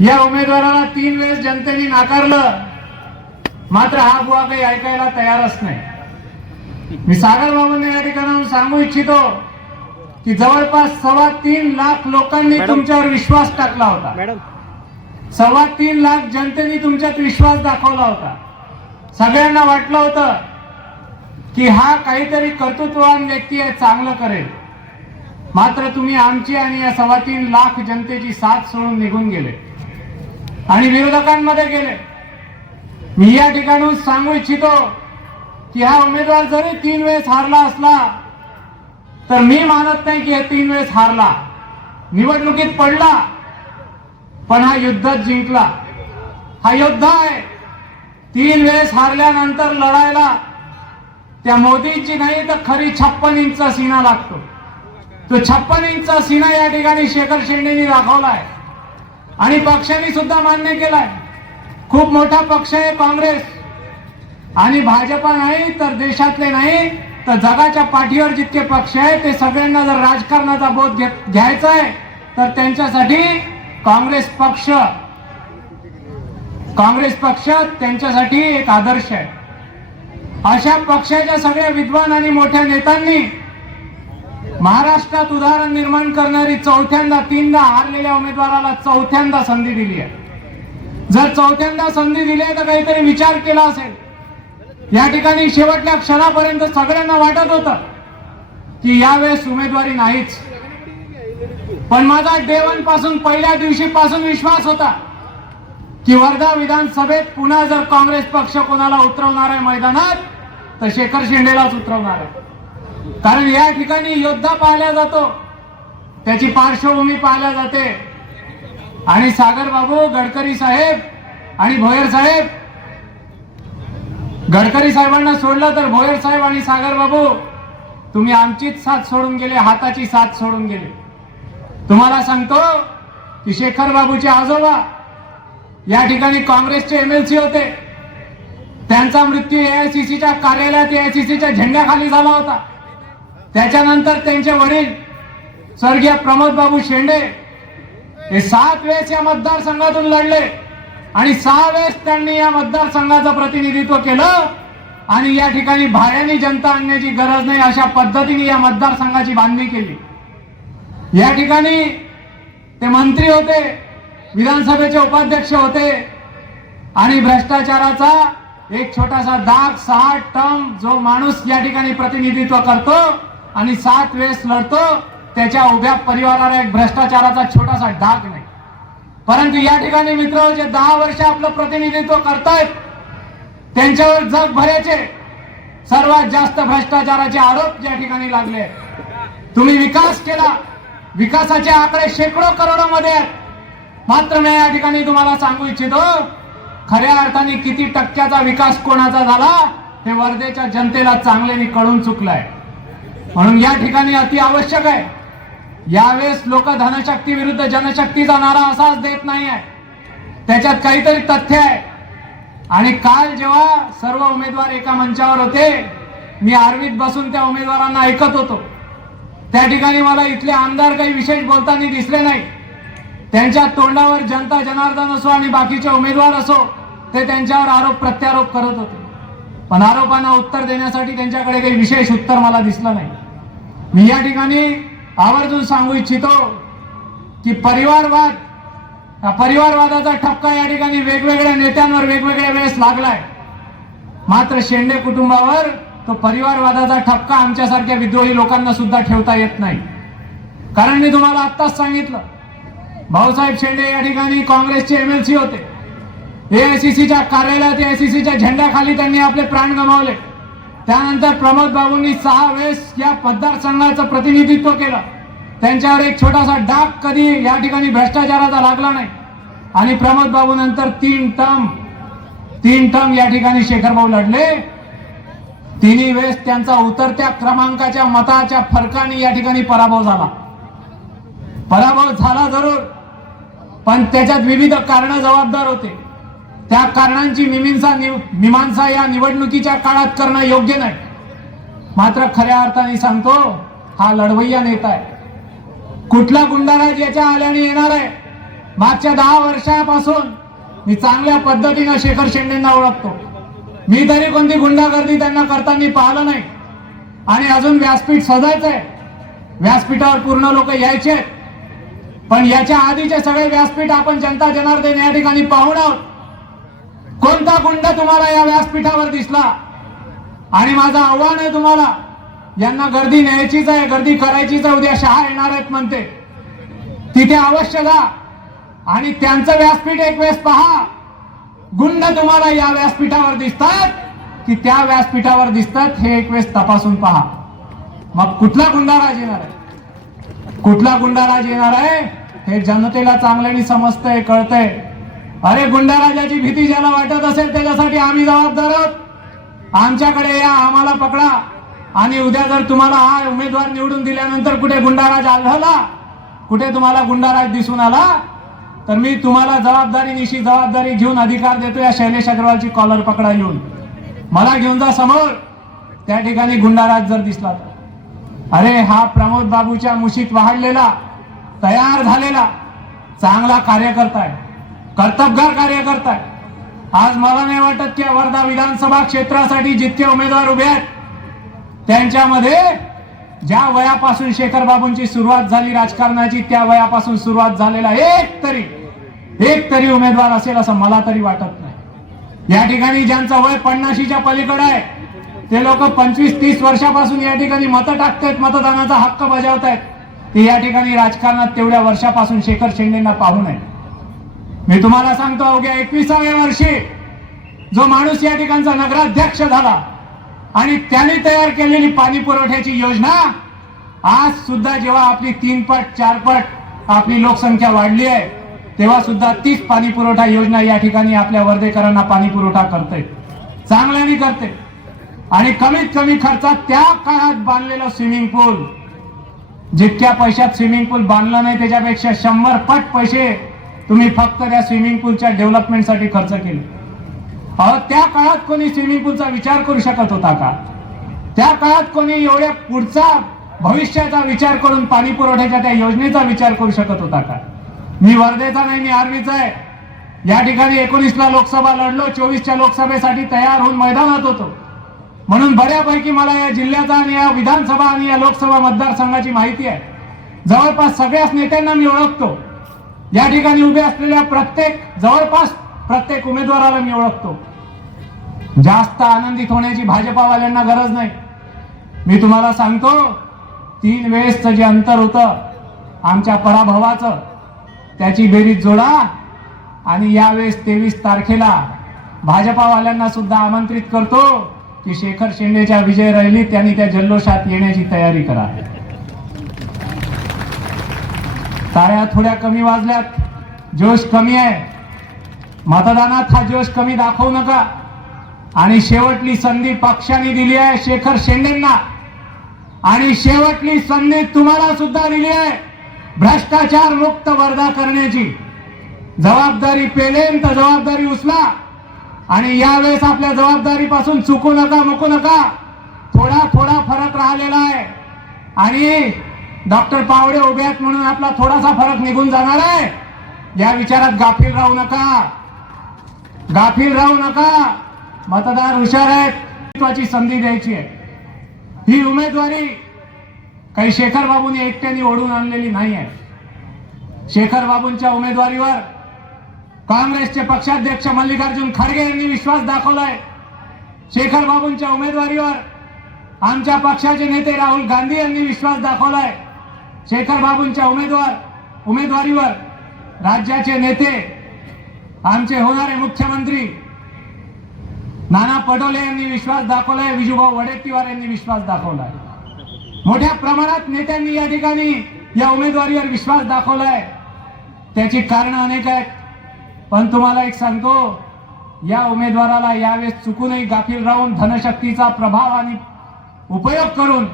या उमेदवाराला तीन वेळेस जनतेने नाकारलं. मात्र हा बुवा काही ऐकायला तयारच नाही. मी सागर बाबूंना या ठिकाणाहून सांगू इच्छितो की जवळपास सव्वा तीन लाख लोकांनी. तुमच्यावर विश्वास टाकला होता. मॅडम. सव्वा तीन लाख जनतेने तुमच्यात विश्वास दाखवला होता. सगळ्यांना वाटलं होतं की हा काहीतरी कर्तृत्ववान व्यक्ती आहे चांगलं करेल. मात्र तुम्ही आमची आणि या सव्वा तीन लाख जनतेची साथ सोडून निघून गेले. आणि विरोधकांमध्ये गेले. मी या ठिकाणून सांगू इच्छितो की हा उमेदवार जरी तीन वेळेस हारला असला तर मी मानत नाही की हे तीन वेळेस हारला. निवडणुकीत पडला पण हा युद्धात जिंकला. हा योद्धा आहे. तीन वेळेस हारल्यानंतर लढायला त्या मोदींची नाही तर खरी छप्पन इंचचा सीना लागतो. तो छप्पन इंचचा सीना या ठिकाणी शेखर शेंडेनी दाखवलाय आणि पक्षाने सुद्धा मान्य केलाय. खूप मोठा पक्ष आहे काँग्रेस. आणि भाजपा नाही तर देशातले नाही तर जगाच्या पाठीवर जितके पक्ष आहेत ते सगळ्यांना जर राजकारणाचा बोध घ्यायचा आहे तर त्यांच्यासाठी काँग्रेस पक्ष काँग्रेस पक्ष त्यांच्यासाठी एक आदर्श आहे. अशा पक्षाच्या सगळ्या विद्वान आणि मोठ्या नेत्यांनी महाराष्ट्रात उदाहरण निर्माण करणारी चौथ्यांदा तीनदा हारलेल्या उमेदवाराला चौथ्यांदा संधी दिली आहे. जर चौथ्यांदा संधी दिली आहे तर काहीतरी विचार केला असेल. या ठिकाणी शेवटल्या क्षणापर्यंत सगळ्यांना वाटत होतं की यावेळेस उमेदवारी नाहीच. पण माझा डेवनपासून पहिल्या दिवशीपासून विश्वास होता की वर्धा विधानसभेत पुन्हा जर काँग्रेस पक्ष कोणाला उतरवणार आहे मैदानात तर शेखर शेंडेलाच उतरवणार आहे. कारण या ठिकाणी योद्धा पाहिला जातो. त्याची पार्श्वभूमी पाहिल्या जाते. आणि सागर बाबू गडकरी साहेब आणि भोयर साहेब. गडकरी साहेबांना सोडलं तर भोयर साहेब आणि सागर बाबू तुम्ही आमचीच साथ सोडून गेले हाताची साथ सोडून गेले. तुम्हाला सांगतो की शेखर बाबूचे आजोबा या ठिकाणी काँग्रेसचे एमएलसी होते. त्यांचा मृत्यू एआयसीसीच्या कार्यालयात एआयसीसीच्या झेंड्याखाली झाला होता. त्याच्यानंतर त्यांचे वडील स्वर्गीय प्रमोद बाबू शेंडे हे सात वेळेस या मतदारसंघातून लढले आणि सहा वेळेस त्यांनी या मतदारसंघाचं प्रतिनिधित्व केलं आणि या ठिकाणी भाड्याने जनता आणण्याची गरज नाही अशा पद्धतीने या मतदारसंघाची बांधणी केली. या ठिकाणी ते मंत्री होते विधानसभेचे उपाध्यक्ष होते आणि भ्रष्टाचाराचा एक छोटासा दाग सहा टर्म जो माणूस या ठिकाणी प्रतिनिधित्व करतो आणि सात वेळेस लढतो त्याच्या उभ्या परिवाराला एक भ्रष्टाचाराचा छोटासा डाग नाही. परंतु या ठिकाणी मित्र जे दहा वर्ष आपलं प्रतिनिधित्व करतायत त्यांच्यावर जगभराचे सर्वात जास्त भ्रष्टाचाराचे आरोप या ठिकाणी लागले. तुम्ही विकास केला. विकासाचे आकडे शेकडो करोडोमध्ये आहेत. मात्र मी या ठिकाणी तुम्हाला सांगू इच्छितो खऱ्या अर्थाने किती टक्क्याचा विकास कोणाचा झाला हे वर्धेच्या जनतेला चांगल्याने कळून चुकलंय. म्हणून या ठिकाणी अति आवश्यक आहे. यावेळेस लोक धनशक्ती विरुद्ध जनशक्तीचा नारा असाच देत नाही आहे. त्याच्यात काहीतरी तथ्य आहे. आणि काल जेव्हा सर्व उमेदवार एका मंचावर होते मी आर्वीत बसून त्या उमेदवारांना ऐकत होतो. त्या ठिकाणी मला इथले आमदार काही विशेष बोलताना दिसले नाही. त्यांच्या तोंडावर जनता जनार्दन असो आणि बाकीचे उमेदवार असो ते त्यांच्यावर आरोप प्रत्यारोप करत होते. पण आरोपांना उत्तर देण्यासाठी त्यांच्याकडे काही विशेष उत्तर मला दिसलं नाही. मी या ठिकाणी आवर्जून सांगू इच्छितो की परिवारवाद परिवारवादाचा ठपका या ठिकाणी वेगवेगळ्या नेत्यांवर वेगवेगळ्या वेळेस लागलाय. मात्र शेंडे कुटुंबावर तो परिवारवादाचा ठपका आमच्यासारख्या विद्रोही लोकांना सुद्धा ठेवता येत नाही. कारण मी तुम्हाला आत्ताच सांगितलं भाऊसाहेब शेंडे या ठिकाणी काँग्रेसचे एमएलसी होते. एआयसीसीच्या कार्यालयात एआयसीसीच्या झेंड्याखाली त्यांनी आपले प्राण गमावले. त्यानंतर प्रमोद बाबूंनी सहा वेळेस या मतदारसंघाचं प्रतिनिधित्व केलं. त्यांच्यावर एक छोटासा डाग कधी या ठिकाणी भ्रष्टाचाराचा लागला नाही. आणि प्रमोद बाबू नंतर तीन टर्म तीन टर्म या ठिकाणी शेखर भाऊ लढले. तिन्ही वेळेस त्यांचा उतरत्या क्रमांकाच्या मताच्या फरकाने या ठिकाणी पराभव झाला. पराभव झाला जरूर पण त्याच्यात विविध कारण जबाबदार होते. त्या कारणांची मिमिंसा मीमांसा या निवडणुकीच्या काळात करणं योग्य नाही. मात्र खऱ्या अर्थाने सांगतो हा लढवय्या नेता आहे. कुठला गुंडाराज याच्या आल्याने येणार आहे? मागच्या दहा वर्षापासून मी चांगल्या पद्धतीनं शेखर शेंडेंना ओळखतो. मी तरी कोणती गुंडागर्दी त्यांना करताना पाहिलं नाही. आणि अजून व्यासपीठ सजायचं आहे. व्यासपीठावर पूर्ण लोक यायचे पण याच्या आधीचे सगळे व्यासपीठ आपण जनता जनार्दन या ठिकाणी पाहून आहोत. कोणता गुंड तुम्हाला या व्यासपीठावर दिसला? आणि माझं आव्हान आहे तुम्हाला यांना गर्दी न्यायचीच आहे गर्दी करायचीच आहे उद्या शहा येणार आहेत म्हणते. तिथे अवश्य जा. आणि त्यांचं व्यासपीठ एक वेळेस पहा. गुंड तुम्हाला या व्यासपीठावर दिसतात की त्या व्यासपीठावर दिसतात हे एक वेळेस तपासून पहा. मग कुठला गुंडाराज येणार आहे? कुठला गुंडाराज येणार आहे? हे जनतेला चांगल्याने समजतंय कळतंय. अरे गुंडाराजाची भीती ज्याला वाटत असेल त्याच्यासाठी आम्ही जबाबदार आहोत. आमच्याकडे या आम्हाला पकडा. आणि उद्या जर तुम्हाला हा उमेदवार निवडून दिल्यानंतर कुठे गुंडाराज आढळला कुठे तुम्हाला गुंडाराज दिसून आला तर मी तुम्हाला जबाबदारीनिशी जबाबदारी घेऊन अधिकार देतो या शैलेश अग्रवालची कॉलर पकडा येऊन. मला घेऊन जा समोर. त्या ठिकाणी गुंडाराज जर दिसला तर. अरे हा प्रमोद बाबूच्या मुशीत वाढलेला तयार झालेला चांगला कार्यकर्ता आहे. कर्तबगार कार्यकर्ता आहे आज मला नाही वाटत की वर्धा विधानसभा क्षेत्रासाठी जितके उमेदवार उभे आहेत त्यांच्यामध्ये ज्या वयापासून शेखर बाबूंची सुरुवात झाली राजकारणाची त्या वयापासून सुरुवात झालेला एक तरी एक तरी उमेदवार असेल असं मला तरी वाटत नाही. या ठिकाणी ज्यांचं वय पन्नाशीच्या पलीकडे आहे ते लोक पंचवीस तीस वर्षापासून या ठिकाणी मतं टाकतायत मतदानाचा हक्क बजावतायत. ते या ठिकाणी राजकारणात तेवढ्या वर्षापासून शेखर शेंडेंना पाहू नये मी तुम्हाला सांगतो अवघ्या एकविसाव्या वर्षी जो माणूस या ठिकाणचा नगराध्यक्ष झाला आणि त्याने तयार केलेली पाणी पुरवठ्याची योजना आज सुद्धा जेव्हा आपली तीन पट चार पट आपली लोकसंख्या वाढली आहे तेव्हा सुद्धा तीच पाणी पुरवठा योजना या ठिकाणी आपल्या वर्धेकरांना पाणी पुरवठा करते चांगल्याने करते आणि कमीत कमी खर्चात त्या काळात बांधलेलं स्विमिंग पूल जितक्या पैशात स्विमिंग पूल बांधलं नाही त्याच्यापेक्षा शंभर पट पैसे तुम्ही फक्त त्या स्विमिंग पूलच्या डेव्हलपमेंटसाठी खर्च केले. अहो त्या काळात कोणी स्विमिंग पूलचा विचार करू शकत होता का? त्या काळात कोणी एवढ्या पुढचा भविष्याचा विचार करून पाणी पुरवठ्याच्या त्या योजनेचा विचार करू शकत होता का? मी वर्धेचा नाही मी आर्मीचा आहे. या ठिकाणी एकोणीसला लोकसभा लढलो चोवीसच्या लोकसभेसाठी तयार होऊन मैदानात होतो. म्हणून बऱ्यापैकी मला या जिल्ह्याचा आणि या विधानसभा आणि या लोकसभा मतदारसंघाची माहिती आहे. जवळपास सगळ्याच नेत्यांना मी ओळखतो. या ठिकाणी उभे असलेल्या प्रत्येक जवळपास प्रत्येक उमेदवाराला मी ओळखतो. जास्त आनंदित होण्याची भाजपावाल्यांना गरज नाही. मी तुम्हाला सांगतो तीन वेळेसचं जे अंतर होतं आमच्या पराभवाचं त्याची बेरीज जोडा आणि यावेळेस तेवीस तारखेला भाजपावाल्यांना सुद्धा आमंत्रित करतो की शेखर शेंडेच्या विजय रैलीत त्यांनी त्या जल्लोषात येण्याची तयारी करा. टाळ्या थोड्या कमी वाजल्यात. जोश कमी आहे. मतदानात हा जोश कमी दाखवू नका. आणि शेवटली संधी पक्षाने दिली आहे शेखर शेंडेंना. आणि शेवटली संधी तुम्हाला सुद्धा दिली आहे भ्रष्टाचार मुक्त वर्धा करण्याची. जबाबदारी पेलेन तर जबाबदारी उचला आणि यावेळेस आपल्या जबाबदारीपासून चुकू नका मुकू नका. थोडा थोडा फरक राहिलेला आहे. आणि डॉक्टर पावडे उभे आहेत म्हणून आपला थोडासा फरक निघून जाणार आहे. या विचारात गाफील राहू नका. गाफील राहू नका. मतदार हुशार आहेत. महत्वाची संधी द्यायची आहे. ही उमेदवारी काही शेखर बाबूंनी एकट्याने ओढून आणलेली नाही आहे. शेखर बाबूंच्या उमेदवारीवर काँग्रेसचे पक्षाध्यक्ष मल्लिकार्जुन खरगे यांनी विश्वास दाखवलाय. शेखर बाबूंच्या उमेदवारीवर आमच्या पक्षाचे नेते राहुल गांधी यांनी विश्वास दाखवलाय. शेखर बाबूंच्या उमेदवार उमेदवारीवर राज्याचे नेते आमचे होणारे मुख्यमंत्री नाना पटोले यांनी विश्वास दाखवलाय विजूभाऊ वडेट्टीवार यांनी विश्वास दाखवलाय. मोठ्या प्रमाणात नेत्यांनी या ठिकाणी या उमेदवारीवर विश्वास दाखवलाय. त्याची कारणं अनेक आहेत. पण तुम्हाला एक सांगतो या उमेदवाराला यावेळेस चुकूनही गाफील राहून धनशक्तीचा प्रभाव आणि उपयोग करून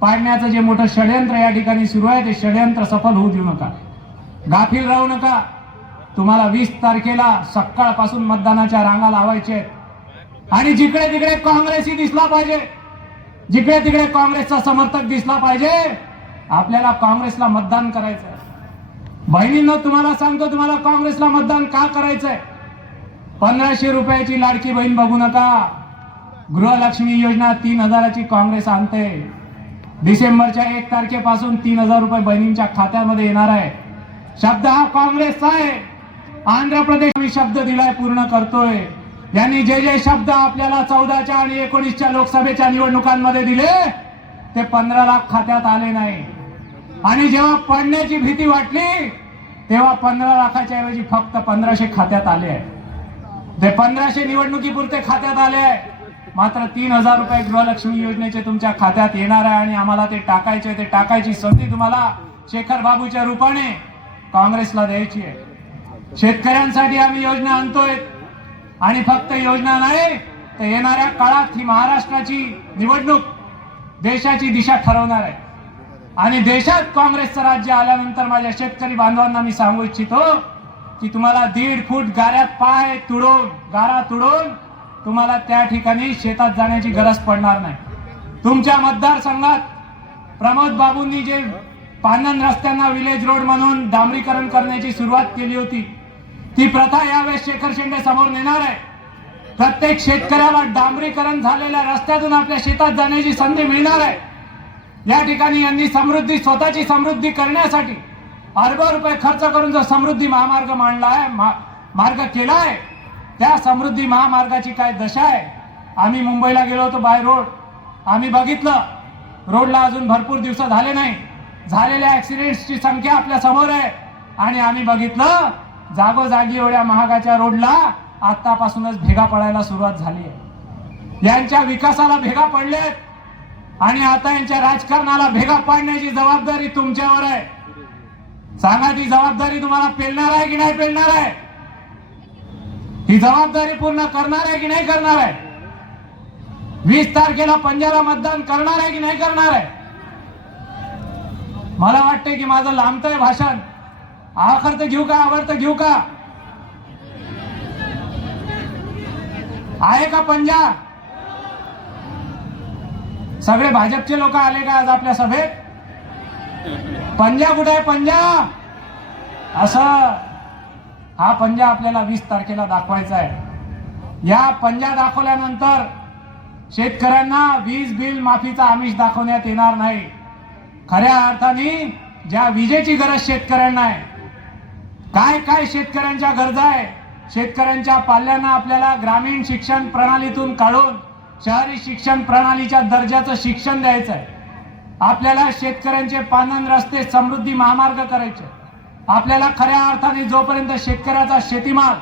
पाडण्याचं जे मोठं षडयंत्र या ठिकाणी सुरू आहे ते षडयंत्र सफल होऊ देऊ नका. गाफील राहू नका. तुम्हाला वीस तारखेला सकाळपासून मतदानाच्या रांगा लावायच्या आहेत. आणि जिकडे तिकडे काँग्रेसही दिसला पाहिजे जिकडे तिकडे काँग्रेसचा समर्थक दिसला पाहिजे आपल्याला काँग्रेसला मतदान करायचं आहे बहिणींनो तुम्हाला सांगतो तुम्हाला काँग्रेसला मतदान का करायचंय? पंधराशे रुपयाची लाडकी बहीण बघू नका. गृहलक्ष्मी योजना तीन हजाराची काँग्रेस आणते. डिसेंबरच्या एक तारखेपासून तीन हजार रुपये बहिणींच्या खात्यामध्ये येणार आहे. शब्द हा काँग्रेसचा आहे. आंध्र प्रदेश मी शब्द दिलाय पूर्ण करतोय. यांनी जे जे शब्द आपल्याला चौदाच्या आणि एकोणीसच्या लोकसभेच्या निवडणुकांमध्ये दिले ते पंधरा लाख खात्यात आले नाही. आणि जेव्हा पडण्याची भीती वाटली तेव्हा पंधरा लाखाच्या ऐवजी फक्त पंधराशे खात्यात आले आहे. ते पंधराशे निवडणुकीपुरते खात्यात आले आहे. मात्र तीन हजार रुपये गृहलक्ष्मी योजनेचे तुमच्या खात्यात येणार आहे आणि आम्हाला ते टाकायचे ते टाकायची संधी तुम्हाला शेखर बाबूच्या रूपाने काँग्रेसला द्यायची आहे. शेतकऱ्यांसाठी आम्ही योजना आणतोय आणि फक्त योजना नाही तर येणाऱ्या काळात ही महाराष्ट्राची निवडणूक देशाची दिशा ठरवणार आहे. आणि देशात काँग्रेसचं राज्य आल्यानंतर माझ्या शेतकरी बांधवांना मी सांगू इच्छितो की तुम्हाला दीड फूट गाऱ्यात पाय तुडून गारा तुडून तुम्हाला त्या ठिकाणी शेतात जाण्याची गरज पडणार नाही. तुमच्या मतदारसंघात प्रमोद बाबूंनी जे पानन रस्त्यांना विलेज रोड म्हणून डांबरीकरण करण्याची सुरुवात केली होती ती प्रथा यावेळेस शेखर शेंडे समोर नेणार आहे. प्रत्येक शेतकऱ्याला डांबरीकरण झालेल्या रस्त्यातून आपल्या शेतात जाण्याची संधी मिळणार आहे. या ठिकाणी यांनी समृद्धी स्वतःची समृद्धी करण्यासाठी अरब रुपये खर्च करून जो समृद्धी महामार्ग मांडला आहे मा- मार्ग केला आहे त्या समृद्धी महामार्गाची काय दशा आहे? आम्ही मुंबईला गेलो होतो बाय रोड. आम्ही बघितलं. रोडला अजून भरपूर दिवस झाले नाही. झालेल्या ॲक्सिडेंट्सची संख्या आपल्यासमोर आहे. आणि आम्ही बघितलं जागोजागी एवढ्या महागाच्या रोडला आतापासूनच भेगा पडायला सुरुवात झाली आहे. यांच्या विकासाला भेगा पडलेत. आणि आता यांच्या राजकारणाला भेगा पाडण्याची जबाबदारी तुमच्यावर आहे. सांगा ती जबाबदारी तुम्हाला पेलणार आहे की नाही पेलणार आहे? ही जबाबदारी पूर्ण करणार आहे की नाही करणार आहे? वीस तारखेला पंजाला मतदान करणार आहे की नाही करणार आहे? मला वाटते की माझं लांबतंय भाषण. आखर तर घेऊ का आवडतं घेऊ का? आहे का पंजा? सगळे भाजपचे लोक आले का आज आपल्या सभेत? पंजा कुठे आहे पंजा? असं हा पंजा आपल्याला वीस तारखेला दाखवायचा आहे. या पंजा दाखवल्यानंतर शेतकऱ्यांना वीज बिल माफीचा आमिष दाखवण्यात येणार नाही. खऱ्या अर्थाने ज्या विजेची गरज शेतकऱ्यांना आहे काय काय शेतकऱ्यांच्या गरजा आहे शेतकऱ्यांच्या पाल्यांना आपल्याला ग्रामीण शिक्षण प्रणालीतून काढून शहरी शिक्षण प्रणालीच्या दर्जाचं शिक्षण द्यायचं आहे आपल्याला शेतकऱ्यांचे पानन रस्ते समृद्धी महामार्ग करायचे. आपल्याला खऱ्या अर्थाने जोपर्यंत शेतकऱ्याचा शेतीमाल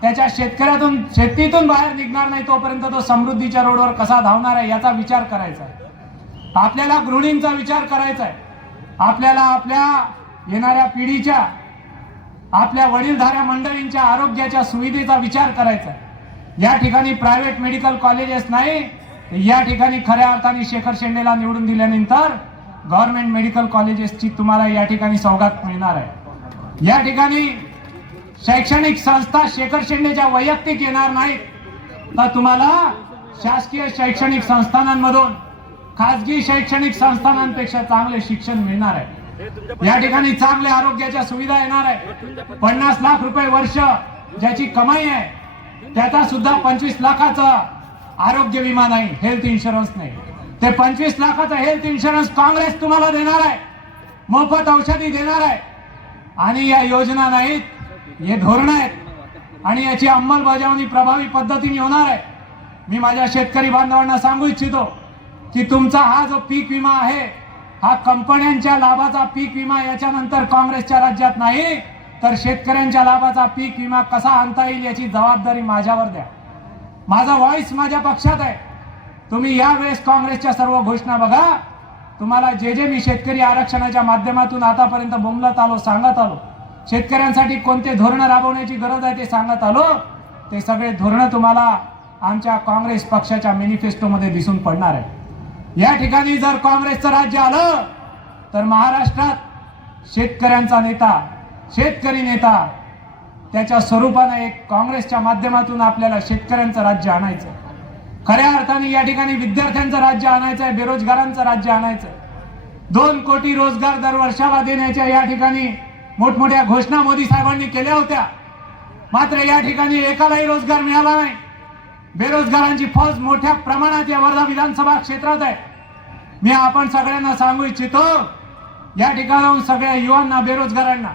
त्याच्या शेतकऱ्यातून शेतीतून बाहेर निघणार नाही तोपर्यंत तो समृद्धीच्या रोडवर कसा धावणार आहे याचा विचार करायचा आहे. आपल्याला गृहिणींचा विचार करायचा आहे. आपल्याला आपल्या येणाऱ्या पिढीच्या आपल्या वडीलधाऱ्या मंडळींच्या आरोग्याच्या सुविधेचा विचार करायचा आहे. या ठिकाणी प्रायव्हेट मेडिकल कॉलेजेस नाही या ठिकाणी खऱ्या अर्थाने शेखर शेंडेला निवडून दिल्यानंतर गव्हर्नमेंट मेडिकल कॉलेजेसची तुम्हाला या ठिकाणी सौगात मिळणार आहे. या ठिकाणी शैक्षणिक संस्था शेखर शेंडेच्या वैयक्तिक येणार नाहीत. तर तुम्हाला शासकीय शैक्षणिक संस्थानांमधून खासगी शैक्षणिक संस्थानांपेक्षा चांगले शिक्षण मिळणार आहे. या ठिकाणी चांगल्या आरोग्याच्या सुविधा येणार आहे. पन्नास लाख रुपये वर्ष ज्याची कमाई आहे त्याचा सुद्धा पंचवीस लाखाचा आरोग्य विमा नाही हेल्थ इन्शुरन्स नाही. ते पंचवीस लाखाचा हेल्थ इन्शुरन्स काँग्रेस तुम्हाला देणार आहे. मोफत औषधी देणार आहे. आणि या योजना नाहीत हे धोरण आहेत आणि याची अंमलबजावणी प्रभावी पद्धतीने होणार आहे. मी माझ्या शेतकरी बांधवांना सांगू इच्छितो की तुमचा हा जो पीक विमा आहे हा कंपन्यांच्या लाभाचा पीक विमा याच्यानंतर काँग्रेसच्या राज्यात नाही तर शेतकऱ्यांच्या लाभाचा पीक विमा कसा आणता येईल याची जबाबदारी माझ्यावर द्या. माझा व्हॉइस माझ्या पक्षात आहे. तुम्ही यावेळेस काँग्रेसच्या सर्व घोषणा बघा. तुम्हाला जे जे मी शेतकरी आरक्षणाच्या माध्यमातून आतापर्यंत बोंबलत आलो सांगत आलो शेतकऱ्यांसाठी कोणते धोरणं राबवण्याची गरज आहे ते सांगत आलो ते सगळे धोरणं तुम्हाला आमच्या काँग्रेस पक्षाच्या मॅनिफेस्टोमध्ये दिसून पडणार आहे. या ठिकाणी जर काँग्रेसचं राज्य आलं तर महाराष्ट्रात शेतकऱ्यांचा नेता शेतकरी नेता त्याच्या स्वरूपानं एक काँग्रेसच्या माध्यमातून आपल्याला शेतकऱ्यांचं राज्य आणायचं खऱ्या अर्थाने या ठिकाणी विद्यार्थ्यांचं राज्य आणायचं आहे बेरोजगारांचं राज्य आणायचं आहे. दोन कोटी रोजगार दर वर्षाला देण्याच्या या ठिकाणी मोठमोठ्या घोषणा मोदी साहेबांनी केल्या होत्या. मात्र या ठिकाणी एकालाही रोजगार मिळाला नाही. बेरोजगारांची फौज मोठ्या प्रमाणात या वर्धा विधानसभा क्षेत्रात आहे. मी आपण सगळ्यांना सांगू इच्छितो या ठिकाणाहून सगळ्या युवांना बेरोजगारांना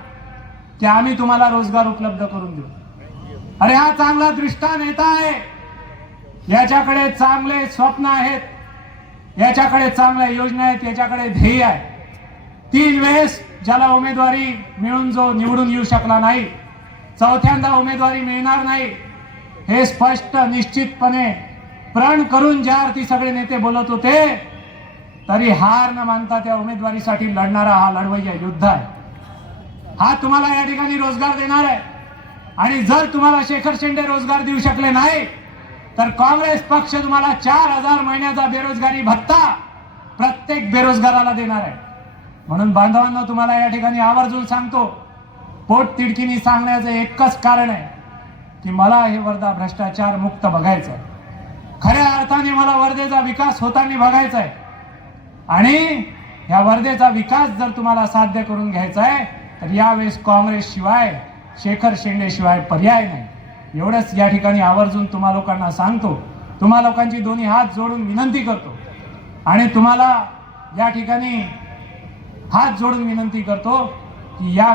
की आम्ही तुम्हाला रोजगार उपलब्ध करून देऊ. अरे हा चांगला दृष्टा नेता आहे. याच्याकडे चांगले स्वप्न आहेत. याच्याकडे चांगल्या योजना आहेत याच्याकडे ध्येय आहे. तीन वेळेस ज्याला उमेदवारी मिळून जो निवडून येऊ शकला नाही चौथ्यांदा उमेदवारी मिळणार नाही हे स्पष्ट निश्चितपणे प्रण करून ज्या अर्थी सगळे नेते बोलत होते तरी हार न मानता त्या उमेदवारीसाठी लढणारा हा लढवय्या युद्ध आहे. हा तुम्हाला या ठिकाणी रोजगार देणार आहे. आणि जर तुम्हाला शेखर शेंडे रोजगार देऊ शकले नाही तर काँग्रेस पक्ष तुम्हाला चार हजार महिन्याचा बेरोजगारी भत्ता प्रत्येक बेरोजगाराला देणार आहे. म्हणून बांधवांना तुम्हाला या ठिकाणी आवर्जून सांगतो पोट तिडकीनी सांगण्याचं एकच कारण आहे की मला हे वर्धा भ्रष्टाचार मुक्त बघायचं आहे. खऱ्या अर्थाने मला वर्धेचा विकास होताना बघायचा आहे. आणि या वर्धेचा विकास जर तुम्हाला साध्य करून घ्यायचा आहे तर यावेळेस काँग्रेस शिवाय शेखर शिंदे शिवाय पर्याय नाही. एवढंच या ठिकाणी आवर्जून तुम्हा लोकांना सांगतो. तुम्हा लोकांची दोन्ही हात जोडून विनंती करतो. आणि तुम्हाला या ठिकाणी हात जोडून विनंती करतो की या